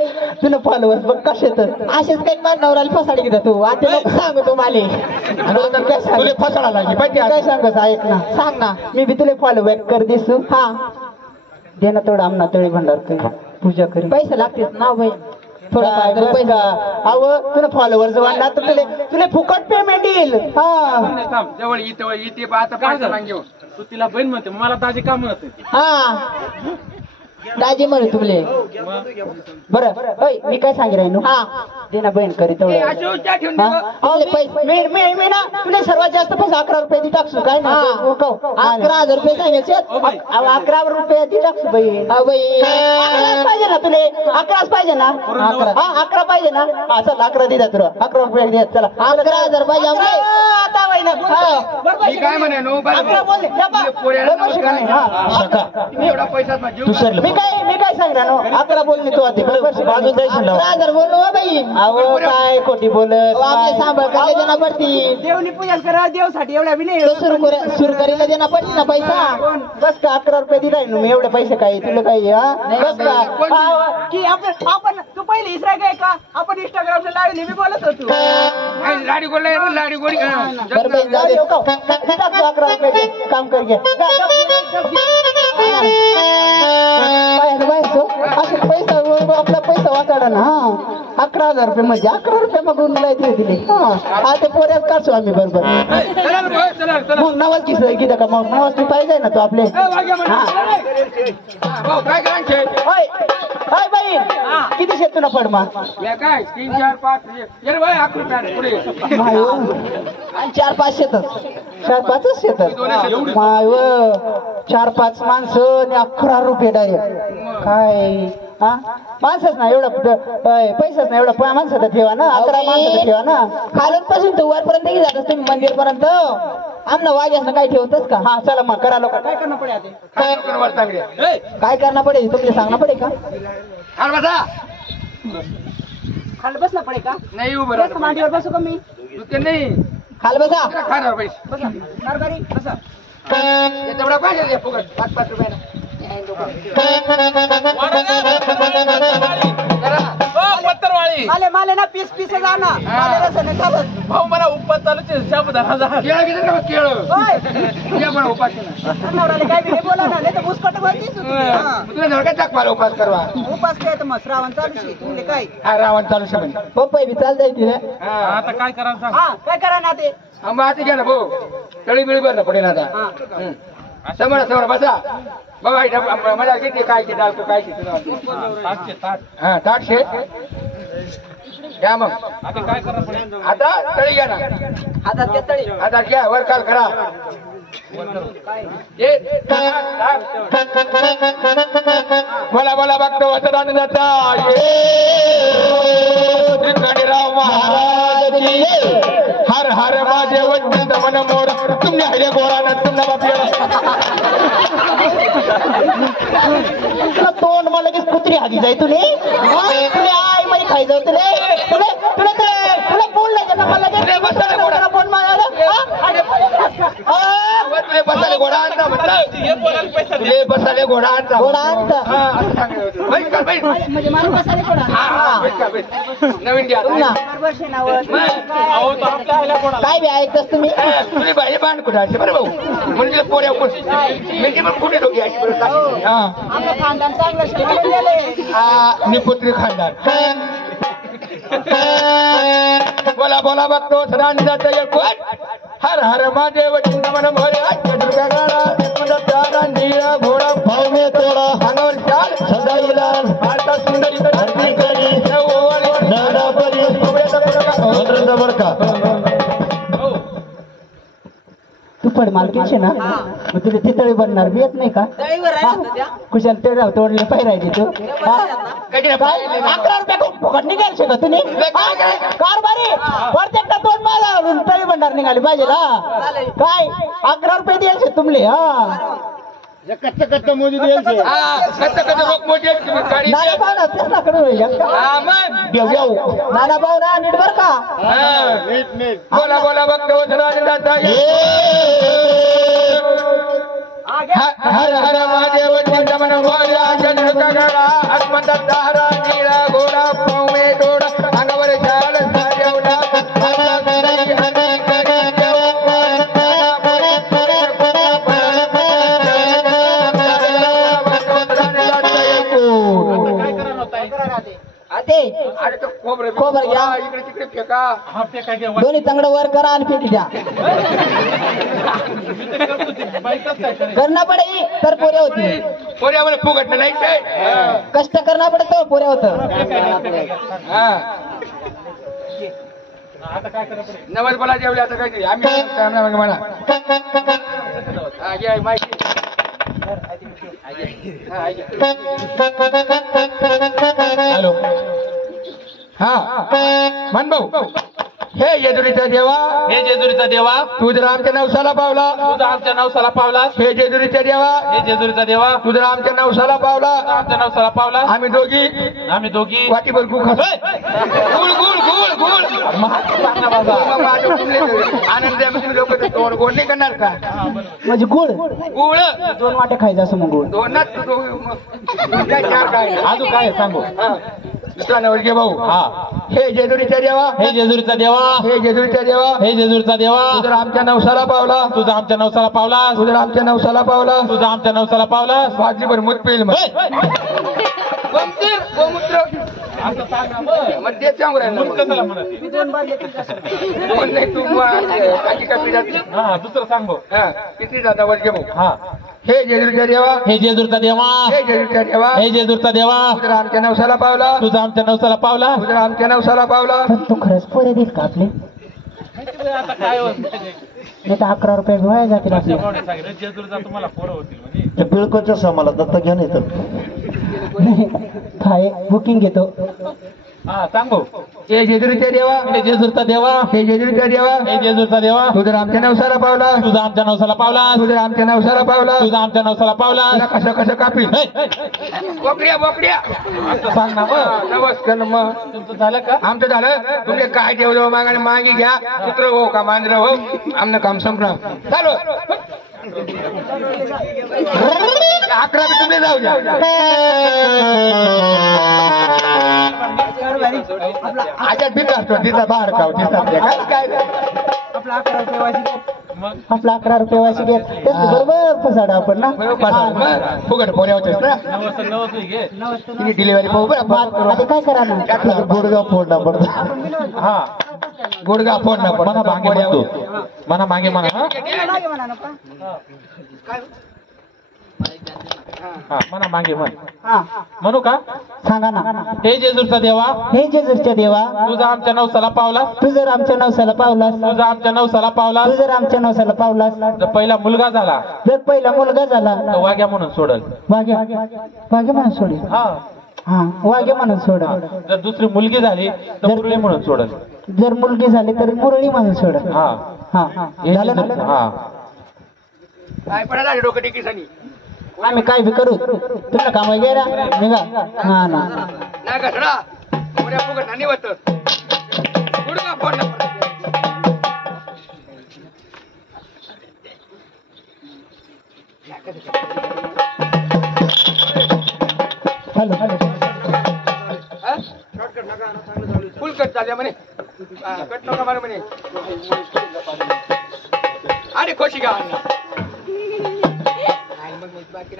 तुला फॉलोअर्स बघ कसे तर असेच काही माझ्या नवऱ्याला फसाडी घेता तू आता लोक सांगू तू माले तुला फसाडा लागली पाहिजे काय सांगत ऐक ना सांग ना मी बी तुला फॉलो बॅक कर दिसू हा दे ना थोडं आमना तळी भंडार कर पूजा करी पैसे लागतील ना बाई थोडा पैसा अव तुला फॉलोअर्स वाढणार तर तुला फुकट पेमेंट येईल हा थांब. जवळ इथे आता काय पैसा झालं? मागेव तू तिला बहीण म्हणते मला दाजी का म्हणत नाही ती? हा दाजी म्हणे तुमले बरं मी काय सांग राहिनो हा दे ना बहीण करी तेवढं मी ना तुला सर्वात जास्त पैसे 11 रुपये दी टाकसू काय ना 11,000 रुपये सांगायचे 11 रुपये दी टाकसू बहीण पाहिजे ना तुले 11 पाहिजे ना 11 पाहिजे ना हा चल 11 दे तुला 11 रुपये दे चला 11,000 पाहिजे आता मी काय म्हणे नो 11 बोलले एवढा पैसा मी काय सांगणार नो 11 बोलली तू आता बाजू जायचं 11,000 बोललो बाई अहो काय खोटी बोलत आमचे सांभाळ करायला देना पडती देवनी पूजा करा देवसाठी एवढ्या बी नाही सुरू करायला देना पडती ना पैसा बस का 11 रुपये दिलाय ना मी एवढे पैसे काय तुला काही हा बस का की आपण तू पहिले इसराय काय का आपण इंस्टाग्रामला लावली मी बोलत होतो लाडी बोललाय लाडी गोडी बरं बाई, जाऊ दे. 11 रुपये दे. काम कर घ्या असं पैसा आपला पैसा वाचाडा ना. 11,000 रुपये म्हणजे 11 रुपये मागून दिले. हा ते पोऱ्यात काचू आम्ही बरोबर. मग नवाजची सोय किती का मग नवाज पाहिजे ना तो आपले. काय करायचे बाई किती शेत तुला पडमा काय 3 4 5 भाई 11 पुढे 4-5 शेतात 4-5 शेतात माय 4-5 माणसं आणि 11 रुपये डायरेक्ट काय. हा माणसंच ना एवढं पैसाच ना एवढं माणसाचं ठेवा ना. 11 माणसाचं ठेवा ना. खालूनपासून तू वरपर्यंत की जातस तुम्ही मंदिरपर्यंत आमना वाग्यास काय ठेवतच का. हा चला मग करा लोक. काय करणं पडे काय करणं पडे तुमचे सांगणं पडे का. खाली बसला पडे का नाही उभं मांडीवर बसू का मी नाही खाली बसा खाणार पैसे बसा तेवढा पाहिजे फुकट 5-5 रुपयाला पत्तरवाळी माले ना पीस जा ना भाऊ मला उपास चालू केळ काय बी बोला ना नाही तर मुस्कट उपास करवा उपास काय तर मग श्रावण चालू तुमले काय रावण चालू शे पप्पा बी चालता येते आता काय करायचं हा काय करा ना ते आता घ्या ना भाऊ तळी बिळी भरणं पडेल आता समोर बसा बाबा मला किती काय की डालतो काय की हा ताट शे घ्या मग आता काय करा पडेल आता तळी घ्या ना हातात घ्या तळी आता घ्या वर काल करा बोला बोला बघतो वचन जाता राव महाराज हर हर माझे वचन मन मोर तुमने हरे गोरा तुमना तुला तोंड मला लगेच कुत्री हागी जाय तुले आई मध्ये खाई जाऊ तुले तुला बोल नाही मला बसाले घोडा आणता म्हटलं बसाले घोडा आणता म्हणजे माणूस बसाले नवीन घ्या काय बी ऐकतस तुम्ही तुझे बाई बांध कुठे असे बरं भाऊ म्हणजे पोऱ्या म्हणजे पण कुठे दोघी अशी बरं आपलं खानदान चांगलं निपुत्री खानदान बोला बोला बघतो सरांनी जात हर हर महादेव चिंतमन मोरे दुर्गा गाडा नीळा घोडा भाव मे तोडा अंगावर शाल सदाईला भारता सुंदरी धरती करी बडका तू पड मालकीचे ना मग तुझे तितळी बनणार बी येत नाही का कुशाल ते राव तोडले पाहिजे तू 11 रुपये फुकट निघाल का तुम्ही कारभारी प्रत्येकटा तोड मला तळी बनणार निघाली पाहिजे ना काय 11 रुपये द्यायचे तुमले हा कच्च मोदी द्यायचे रोख मोठी नाना भाऊ ना तेच ना कडे नाना भाऊ ना नीट बर का बोला बोला बघतो हर हर महादेव चिंतमन मोर्या दुर्गा गाडा हनुमंत तारा नीळा घोडा पावमे डोळा अंगावर शाल साजेवला खोबर घ्या इकडे तिकडे फेका दोन्ही तंगड वर करा आणि फेकी द्या करणं पडे तर पोऱ्या होती पोऱ्यावर फुगट नाही कष्ट करणं पडे तर पोऱ्या होत नवल बोला जेवले आता काय आम्ही म्हणा माहिती हॅलो हा मन भाऊ हे जेजुरीचा देवा तू जर आमच्या नवसाला पावला हे जेजुरीचा देवा तू जर आमच्या नवसाला पावला आम्ही दोघी वाटीभर गुळ आनंद लोक गोड नाही करणार का म्हणजे गुळ 2 वाटे खायचं असं मग गुळ 2 काय अजून काय सांगू दुसरा नवरगे भाऊ हा हे जेजुरीचा देवा हे जेजुरीचा देवा हे जेजुरीचा देवा हे जेजुरीचा देवा तुझं आमच्या नवसाला पावला तुझा आमच्या नवसाला पावला तुझं आमच्या नवसाला पावला तुझा आमच्या नवसाला पावला भाजीभर मूत पेल मग गोमूत्र मग ते सांगू राहिलं कोण नाही तू काची कापी जाते दुसरं सांग भाऊ किती जाता वर्गे भाऊ हा हे जेजुरीचा देवा हे जेजुरीचा देवा हे जेजुरीचा देवा हे जेजुरीचा देवा तुझं आमच्या नवसाला पावला तुझा आमच्या नवसाला पावला तुझं आमच्या नवसाला पावला पण तू खरंच पोरे देईल का आपले नाही तर 11 रुपये गोळ्या जातील आपले तुम्हाला पोरं होतील म्हणजे त्या पिळकोच्या समाला दत्ता घेऊन येतं काय बुकिंग घेतो हा सांग भाऊ हे जेजुरीचा देवा हे जेजुरीचा देवा हे जेजुरीचा देवा हे जेजुरीचा देवा तुझं आमच्या नवसाला पावला तुझा आमच्या नवसाला पावला तुझं आमच्या नवसाला पावला तुझा आमच्या नवसाला पावला तुला कसं कसं कापी हे, बोकड्या बोकड्या असं सांग ना मग. नमस्कार मग तुमचं झालं का आमचं झालं तुमचे काय ठेवलं मागाने मागी घ्या कुत्र हो का मांजर हो आमनं काम संपलं चालू 11 बी तुम्ही जाऊ द्या आजच्या भीत असतो तिचा बाहेर खाऊ तिचा काय आपला 11 रुपये वाशी घेत बरोबर फसाडा आपण ना फुकट पोऱ्या होतेस ना तिने डिलिव्हरी पाहू बरं आता काय करा ना गुडगाव फोडला पडतो हा गुडगा फोन ना मना मागे म्हणतो मना मागे म्हणा हा मना मागे म्हण हा म्हणू का सांगा ना हे जेजुरीचा देवा हे जेजुरीच्या देवा तुझा आमच्या नवसाला पावला तू जर आमच्या नवसाला पावलास तुझा आमच्या नवसाला पावला तू जर आमच्या नवसाला पावलास जर पहिला मुलगा झाला जर पहिला मुलगा झाला तर वाघ्या म्हणून सोडल वाघ्या वाघ्या म्हणून सोडी हा हा वाघ्या म्हणून सोड जर दुसरी मुलगी झाली तर मुरली म्हणून सोडल जर मुलगी झाली तर मुरळी म्हणून सोड हा हा हे झालं जेजुरी- ना हा काय पडा डोकं टिकीसाठी आम्ही काय बी करू तुला काम गेला निघा हा ना नाही घसडा पोऱ्या फुकट नाही होत गुडगा फोन ना हॅलो फुल कट चालल्या म्हणे कट नका मारू म्हणे अरे खोशी का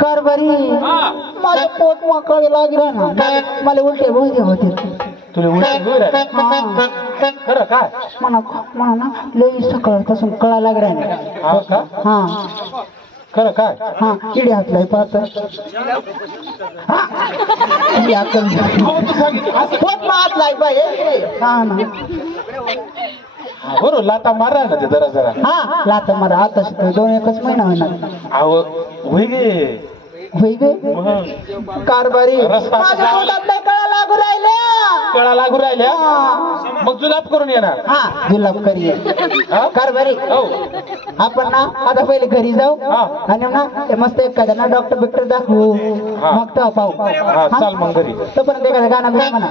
कारभारी माझं पोट वाकळ लागलं ना मला उलटे बोलते होते तुला उलटी होईल रे. हा खरं काय म्हणा ना लई सकाळपासून कळा लागला हा का हा खरं काय हा किडी हातलाय पाहत पोट हातलाय पाहिजे हा ना हा, बरोबर लाता मारा ना ते जरा जरा हा लाता मारा आता 2-1 महिना होणार अहो होय गे होई गे मग कारभारी रस्ता माझ्या जाऊ. पोटात लय कळा लागू राहिल्या कळा लागू राहिल्या मग जुलाब करून येणार हा जुलाब करी हा? कारभारी हो आपण ना आता पहिले घरी जाऊ हा. आणि ना ते मस्त एखाद्या ना डॉक्टर बिक्टर दाखवू हा. मग तेव्हा पाहू हा चाल मग घरी तोपर्यंत एखादं गाणं बिणं म्हणा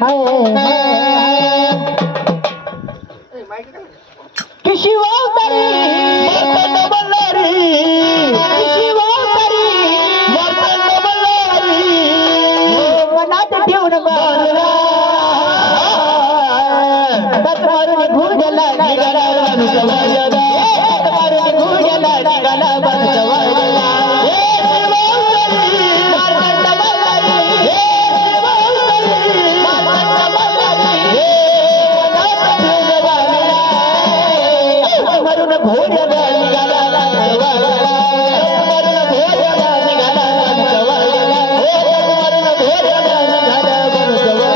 हाय, हाय, किशी वावतारी मर्तंड मल्हारी किशी वावतारी मर्तंड मल्हारी मनात ठेवून बाळा तत्वारून घुजला निघाला माणूस वाजला तत्वारून घुजला निघाला माणूस वाजला मर्तंड मल्हारी मर्तंड मल्हारी मनात ठेवून बाळा मरून घोड्याला निघाला वाजला मरून घोड्याला निघाला वाजला मरून घोड्याला निघाला वाजला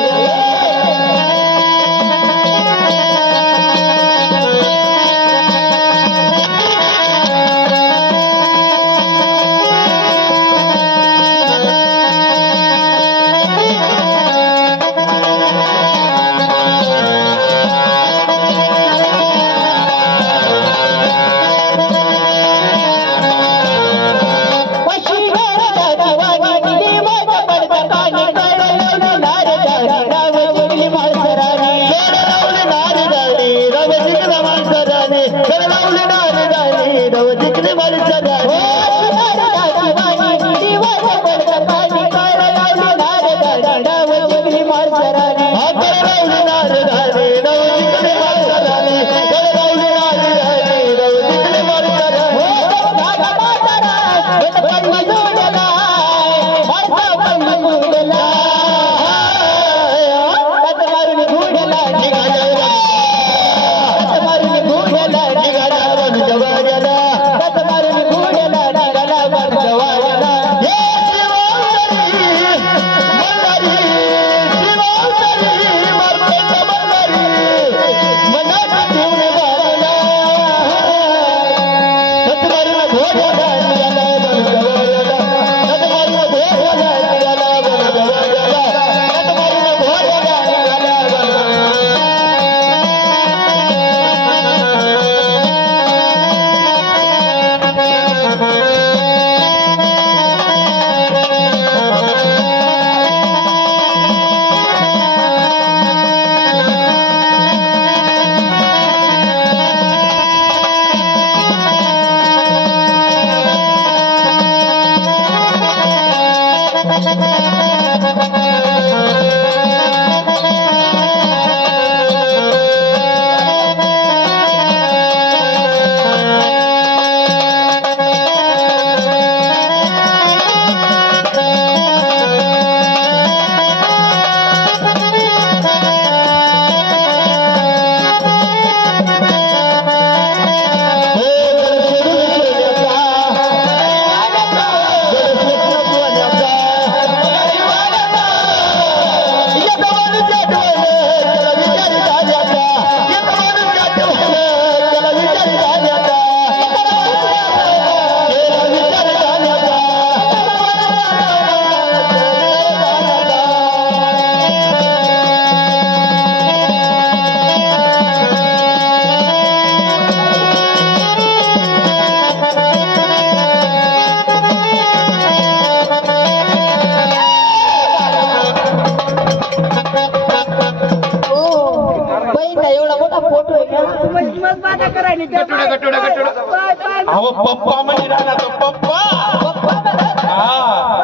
अहो पप्पा म्हणजे राहणार तो पप्पा.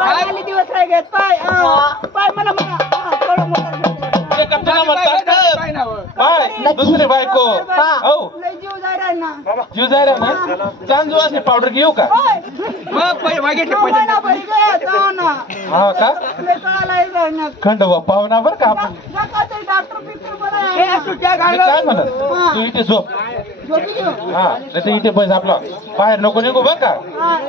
आले दिवस काय घेत पाय पाय मला बाय दुसरी बायको. हो जीव जाय ना जीव जाय रे ना. चांदू असे पावडर घेऊ का? हा का खंड पाहुणा बर का आपण. काय म्हणत तू इथे झोप. हा नाही तर इथे बस आपला बाहेर नको निघू बर का.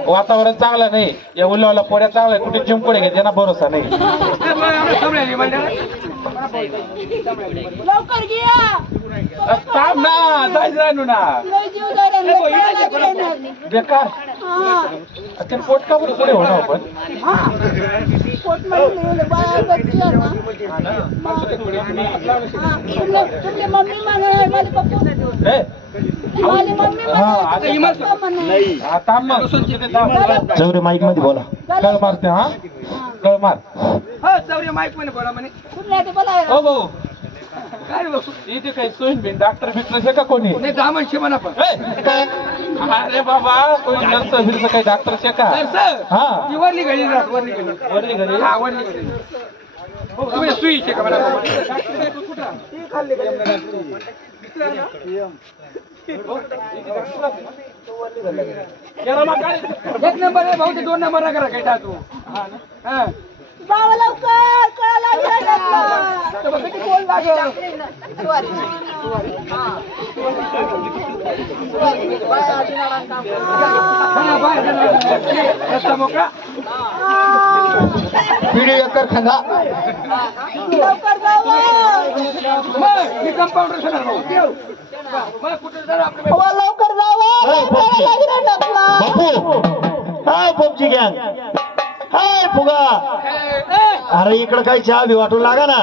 वातावरण चांगलं नाही. या उल्हावला पोड्या चांगला कुठे चिंपडे घेते त्यांना भरोसा नाही. लवकर घ्या थांब ना जायचं राहिलो ना बेकार. अच्छा पोट का बरं पुढे होणार आपण. मम्मी चौरे माईक मध्ये बोला. कळ मारते. हा कळ मार. माईक मध्ये बोला म्हणे. हो भाऊ काय इथे काही सोयीन बिन डॉक्टर फिटनेस का कोणी नाही दामन शिवना पण अरे बाबा कोणी नर्स फिरस काही डॉक्टर शेका. हा ती वरली घडी राहत वरली घडी वरली घरी. हा वरली घडी तुम्ही सुई शे का मला एक नंबर आहे भाऊ ते 2 नंबर करा काही तू. हा जावं लवकर कळायला कोण लागेल व्हिडिओ एकर खांदा लवकर जावं मी कंपाऊंडर सर मग कुठे जाणार आपलं लवकर जावं बापू हाय पबजी गँग. हाय फुगा. अरे इकडं काही चहा बी वाटून लागा ना.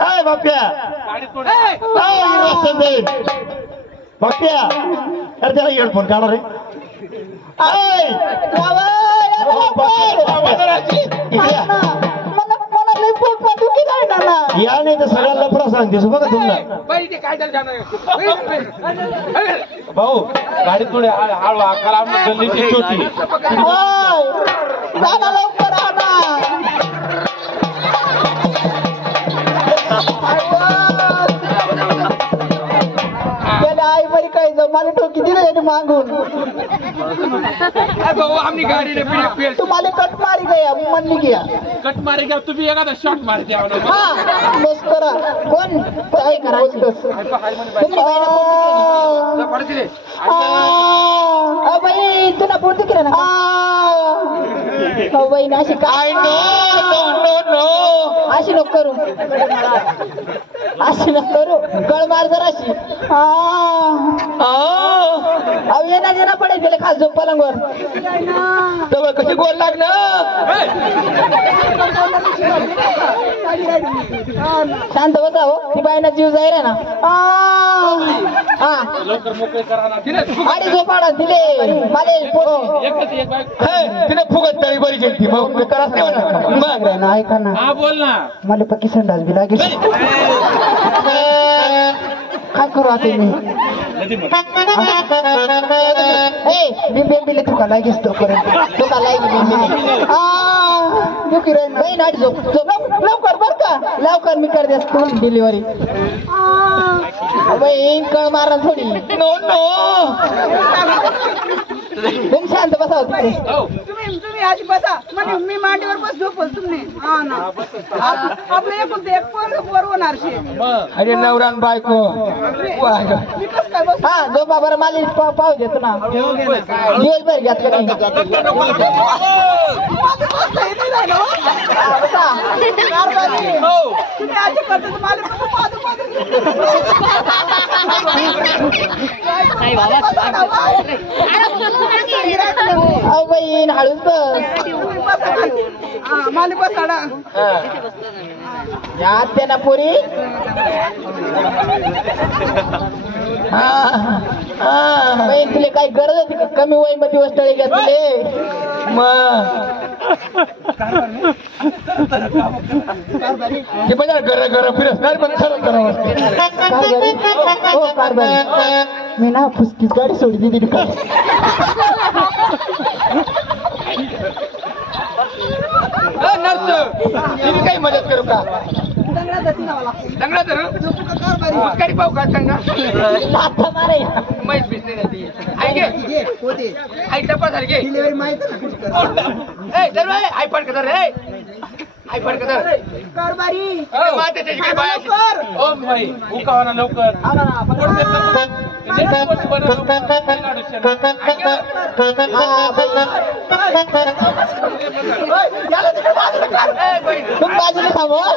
हाय बाप्या. हाय संदेश बाप्या. अरे त्याला हेडफोन काढा रे. हाय या नाही तर सगळ्या लफडा सांगतेस बघा तुम्हाला. काय झालं भाऊ गाडी थोडी हळू आकाला गल्लीची छोटी. लवकर आई बरी काय जाऊ मला ठोकी दिली मागून भाऊ आमनी गाडी ने तुम्हाला कट मारी गया म्हणली गया कट मारे घ्या तुम्ही एखादा शॉट मार द्या. हा बस करा कोण काय करायचं बाई तुला बोलते की ना बाई अशी काय अशी नको करू अशी नको करू कळ मार जरा अशी येणार येणार पडेल गेले खास झोप पलंगवर तर कशी गोल लागलं. शांत बसा हो ती बाईना जीव जाईल ना लवकर मोकळे करा ना. आणि झोपाडा दिले माले तिने फुगत तरी बरी गेली मग त्रास नाही ना ऐका ना हा बोल ना. मला पक्की संडास बी लागेल काय करू आता मी बिंबिले तुका लागेस तोपर्यंत तुका लागेल दुखी राहील नाही नाट झोप लवकर बर का लवकर मी करते तुम्ही डिलिव्हरी बहीण कळ मारा थोडी नो नो तुम्ही शांत बसा होती तुम्ही आधी बसा म्हणजे मी मांडीवर बस झोपल तुम्ही हा ना आपलं एक पोर होणार शे अरे नवरान बायको मी कसं काय बस हा झोपा बरं मला पाहू देतो ना दिवसभर घेतलं नाही बसा. तुम्ही आधी करता तुम्हाला अहो बहीण हळूच बस मला बसाडा या त्यांना पोरी बहीण तुला काही गरज होती का कमी वय मध्ये वस्तळे घेतले हे बघा घर घर फिरसणार पण सरळ करावं कारभारी हो कारभारी मी ना फुसकीच गाडी सोडली दिली का नर्स तुम्ही काही मदत करू का दंगडा धरू गाडी पाहू का सांगा लाथा मारे माहीत बिसने नाही ऐके ऐक तपास घे आई पण कदर रे आई पण कदर कारभारी ओ भाई उकावाना लवकर तुम बाजूला थांबवा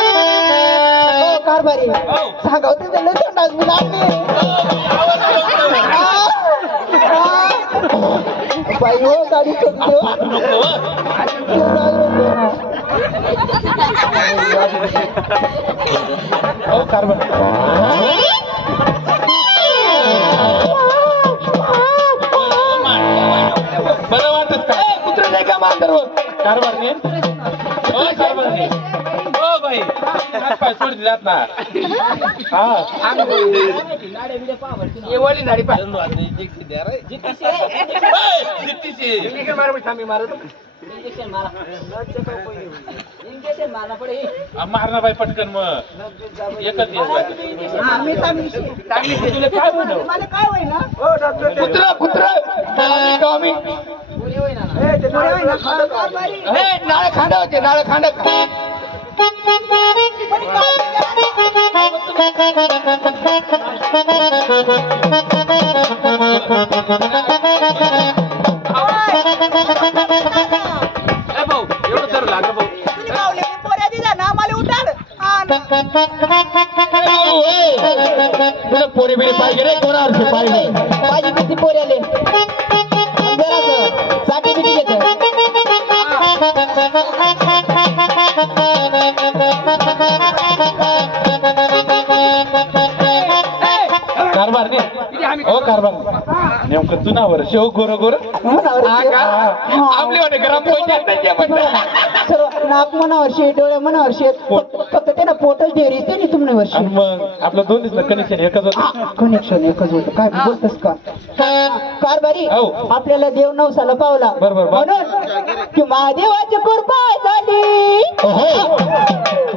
हो कारभारी सांगा होते त्यांना संडास मी लागले बाई हो गाडी सोडतो हो कारभार बरं वाटत का कुत्र नाही का मांजर कारभारने हो कारभारने हो बाई पाय सोड दिलात ना हा ये वाली नाडी पाय मारना बाई पटकन मग एकच मी चांगली तुला काय म्हणू मला काय होईल ना कुत्र कुत्र टॉमी नाळ खांड होते नाळ खांड भाऊ एवढं तर लागलं भाऊ पोऱ्या दिला ना मला उठाड तुला पोरे बिरे पाहिजे रे कोणावर पाहिजे माझी किती पोरी आले जरासं साठी बिटी घेत कारभार नाही हो कारभार नेमकं तुनावर शेव गोर गोर आपले वाटे ग्रामपंचायत सर्व नाक मनावर शेत डोळे मनावर शेत फक्त त्यांना पोटच डेअरी ते नाही तुम्ही वर्षी मग आपलं दोन दिवस कनेक्शन एकच होतं कनेक्शन एकच होतं काय बोलतस का कारभारी हो. आपल्याला देव नवसाला पावला बरोबर. म्हणून की महादेवाची कृपा झाली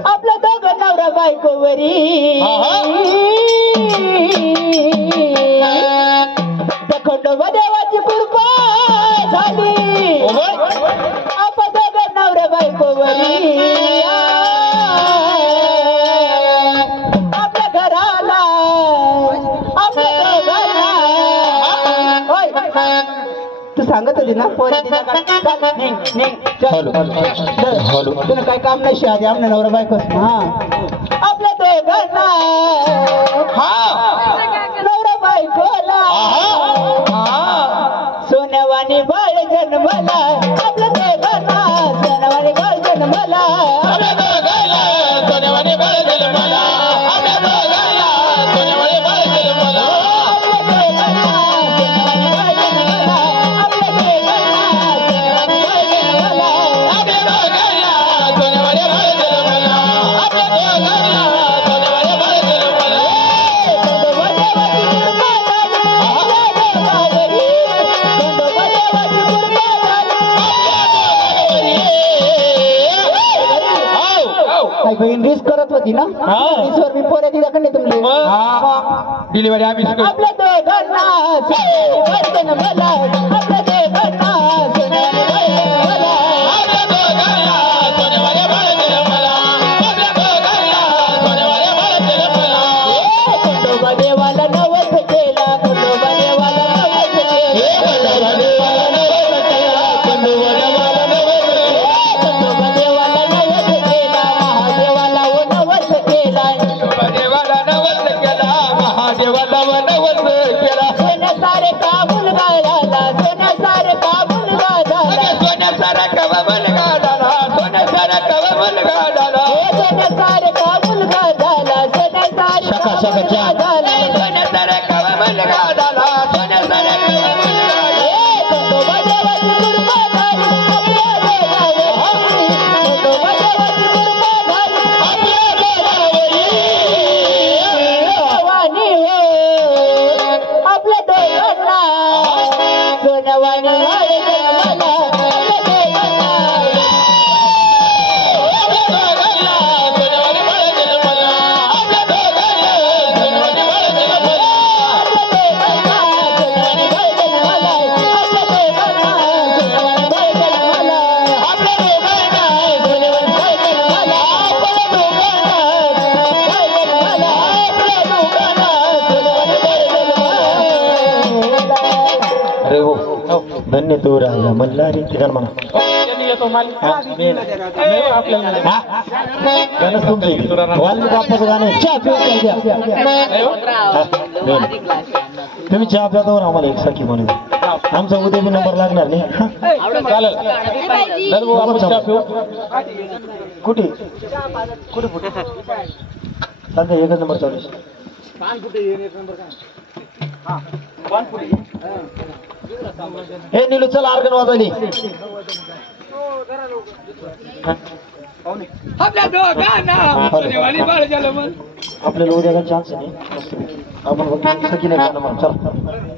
आपला दोघं नवरा बायकोवरी खंडोबा देवाची कृपा झाली आपण दोघं नवरा बायकोवरी आपल्या घराला आपल्या दोघांना होय तू सांगत होती ना तुला काय काम नाही आधी आपल्या नवरा बायको हा आपल्या दोघांना नवरा बायकोला सोन्यावानी बाळ जन्मला आपल्या दोघांना सोन्यावानी बाळ जन्मला सोन्यावाने बाळ जन्मला आपल्या दोघांना सोन्यावाने बाळ जन्मला खंडोबा बहीण रिस्क करत होती ना रिस्कवर मी पोऱ्या दिला कडे तुमले डिलिव्हरी आम्ही आपल्या दोघांना सोन्याने वर्धन मला आपल्या दोघांना सोन्याने वर्धन मला आपल्या दोघांना सोन्याने वर्धन मला आपल्या दोघांना सोन्याने वर्धन मला खंडोबा देवाला नवस केला खंडोबा देवाला नवस केला खंडोबा देवाला नवस केला खंडोबा देवाला नवस केला खंडोबा देवाला नवस केला महादेवाला नवस केला देवाला नवस केला महादेवाला नवस केला सोन्यासारखा मुलगा झाला सोन्यासारखा मुलगा झाला सोन्यासारखा मुलगा झाला सोन्यासारखा मुलगा झाला सोन्यासारखा मुलगा झाला सोन्यासारखा मुलगा झाला सोन्यासारखा मुलगा झाला सोन्यासारखा मुलगा खंडोबा देवाची कृपा झाली आपल्या देवावर खंडोबा देवाची कृपा झाली आपल्या देवावर भवानी हो आपल्या दोघांना सोनवानी मला अरे हो धन्य तो राजा मल्हारी ठिकाण म्हणा गाणंच तुमचं आहे. वाल्मिक बाप्पाचं गाणं आहे. चहा पिऊन काय द्या. हा, तुम्ही चहा प्याता ना आम्हाला एक सखी म्हणून आमचा उद्या बी नंबर लागणार नाही हा? चालेल धर्मभाऊ, आपण चहा पिऊ कुठे कुठे फुटे सांगा एकच नंबर चालू हे नीलू चल आर्गन वाजवली आपल्या दोघांना सोनेवाली बाळ झालं मग आपल्याला उद्या चान्स नाही आपण फक्त सखी नाही गाणं म्हणू. चल